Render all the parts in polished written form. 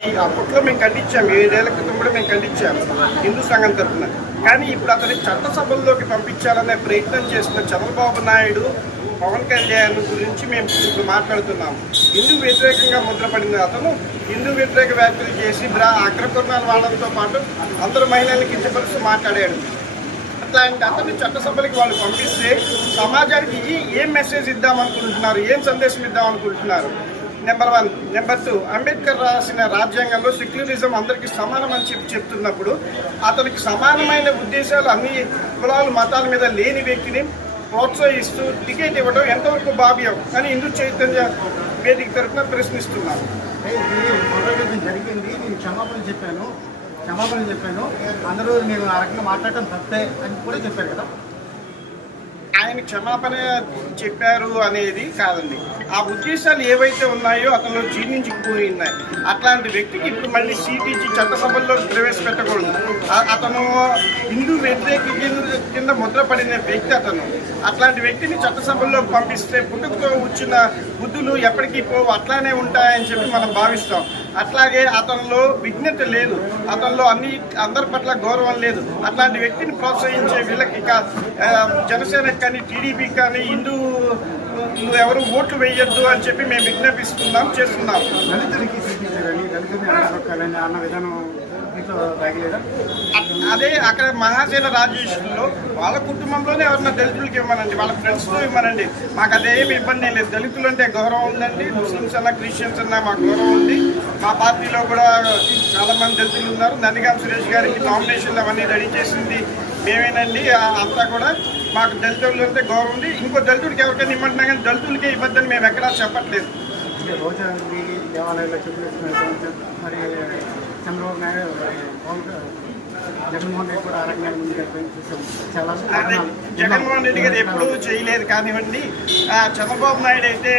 అప్పట్లో మేము ఖండించాము, 7 ఏళ్ల క్రితం కూడా మేము ఖండించాము హిందూ సంఘం తరఫున. కానీ ఇప్పుడు అతని చట్టసభల్లోకి పంపించాలనే ప్రయత్నం చేస్తున్న చంద్రబాబు నాయుడు, పవన్ కళ్యాణ్ గురించి మేము ఇప్పుడు మాట్లాడుతున్నాము. హిందూ వ్యతిరేకంగా ముద్రపడిన అతను హిందూ వ్యతిరేక వ్యాఖ్యలు చేసి అగ్రకుర్ణాల వాళ్ళతో పాటు అందరు మహిళలను కించపరుస్తూ మాట్లాడాడు. అట్లాంటి అతన్ని చట్టసభలకి వాళ్ళు పంపిస్తే సమాజానికి ఏం మెసేజ్ ఇద్దామనుకుంటున్నారు, ఏం సందేశం ఇద్దామనుకుంటున్నారు? నెంబర్ 1. నెంబర్ 2, అంబేద్కర్ రాసిన రాజ్యాంగంలో సెక్యులరిజం అందరికీ సమానం అని చెప్తున్నప్పుడు అతనికి సమానమైన ఉద్దేశాలు అన్ని కులాలు మతాల మీద లేని వ్యక్తిని ప్రోత్సహిస్తూ టికెట్ ఇవ్వడం ఎంతవరకు భావ్యం అని హిందూ చైతన్య వేదిక తరఫున ప్రశ్నిస్తున్నాను. జరిగింది, నేను క్షమాపణ చెప్పాను, అందరూ నేను ఆ రకంగా మాట్లాడటం తప్పే అని కూడా చెప్పారు కదా. ఆయన క్షమాపణ చెప్పారు అనేది కాదండి, ఆ ఉద్దేశాలు ఏవైతే ఉన్నాయో అతను జీర్ణించుకుపోయి ఉన్నాయి. అట్లాంటి వ్యక్తికి ఇప్పుడు మళ్ళీ సీట్ ఇచ్చి చట్టసభల్లో ప్రవేశపెట్టకూడదు. అతను హిందూ వ్యతిరేక కింద ముద్రపడిన వ్యక్తి అతను. అట్లాంటి వ్యక్తిని చట్టసభల్లో పంపిస్తే పుట్టుకతో వచ్చిన బుద్ధులు ఎప్పటికీ పోవు, అట్లానే ఉంటాయని చెప్పి మనం భావిస్తాం. అట్లాగే అతనిలో విజ్ఞత లేదు, అతనిలో అందరి పట్ల గౌరవం లేదు. అట్లాంటి వ్యక్తిని ప్రోత్సహించే వీళ్ళకి జనసేనకి కానీ టీడీపీకి కానీ హిందూ ఎవరు ఓట్లు వేయొద్దు అని చెప్పి మేము చేస్తున్నాం. అదే అక్కడ మహాసేన రాజేష్లో వాళ్ళ కుటుంబంలోనే ఎవరన్నా దళితులకి ఇవ్వమనండి, వాళ్ళ ఫ్రెండ్స్తో ఇవ్వమనండి. మాకు అదేమి ఇబ్బంది లేదు. దళితులు అంటే గౌరవం ఉందండి, ముస్లిమ్స్ అన్నా క్రిస్టియన్స్ అన్నా మాకు గౌరవం ఉంది. మా పార్టీలో కూడా చాలామంది దళితులు ఉన్నారు. నందిగాం సురేష్ గారికి నామినేషన్లు అవన్నీ రెడీ చేసింది మేమేనండి. అంతా కూడా మాకు దళితులు అంటే గౌరవం ఉంది. ఇంకో దళితుడికి ఎవరికైనా ఇవ్వమంటున్నా కానీ దళితులకే ఇవ్వద్దని మేము ఎక్కడా చెప్పట్లేదు. మరి చంద్రబాబు నాయుడు, జగన్మోహన్ రెడ్డి కూడా జగన్మోహన్ రెడ్డి గారు ఎప్పుడూ చేయలేదు కానివ్వండి. చంద్రబాబు నాయుడు అయితే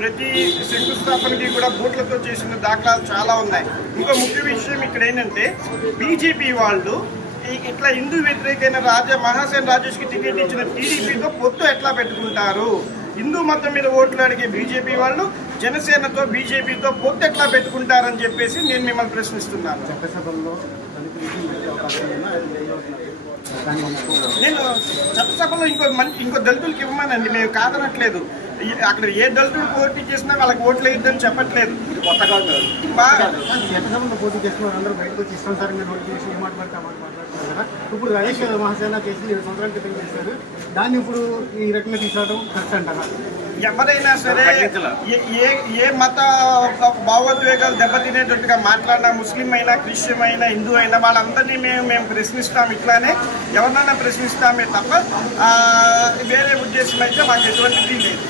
ప్రతి శంకుస్థాపనకి కూడా బూట్లతో చేసిన దాఖలాలు చాలా ఉన్నాయి. ఇంకో ముఖ్య విషయం ఇక్కడ ఏంటంటే బీజేపీ వాళ్ళు ఇట్లా హిందూ వ్యతిరేకమైన మహాసేన రాజేష్కి టికెట్ ఇచ్చిన టీడీపీతో పొత్తు ఎట్లా పెట్టుకుంటారు? హిందూ మతం మీద ఓట్లు అడిగే బీజేపీ వాళ్ళు జనసేనతో బీజేపీతో పొత్తు ఎట్లా పెట్టుకుంటారని చెప్పేసి నేను మిమ్మల్ని ప్రశ్నిస్తున్నాను. నేను చట్టసభలో ఇంకో దళితులకి ఇవ్వమానండి, మేము కాదనట్లేదు. అక్కడ ఏ దళితులు పోటీ చేసినా వాళ్ళకి ఓట్లు వేయద్దని చెప్పట్లేదు. కొత్తగా చట్టసభలో పోటీ చేసిన అందరూ బయటకు వచ్చి ఇష్టానుసారంగా నోట్ చేసి ఏ మాట పడితే మాట్లాడుతున్నారు కదా. ఇప్పుడు రమేష్ మహాసేన చేసి 7 సంవత్సరాల క్రితం చేశారు, దాన్ని ఇప్పుడు ఈ రకంగా తీసుకోవడం కరెక్ట్ అంటారా? ఎవరైనా సరే ఏ మత భావోద్వేగాలు దెబ్బతినేటట్టుగా మాట్లాడినా, ముస్లిం అయినా క్రిస్టియన్ అయినా హిందూ అయినా వాళ్ళందరినీ మేము ప్రశ్నిస్తాం. ఇట్లానే ఎవరినైనా ప్రశ్నిస్తామే తప్ప వేరే ఉద్దేశం అయితే మాకు ఎటువంటిది లేదు.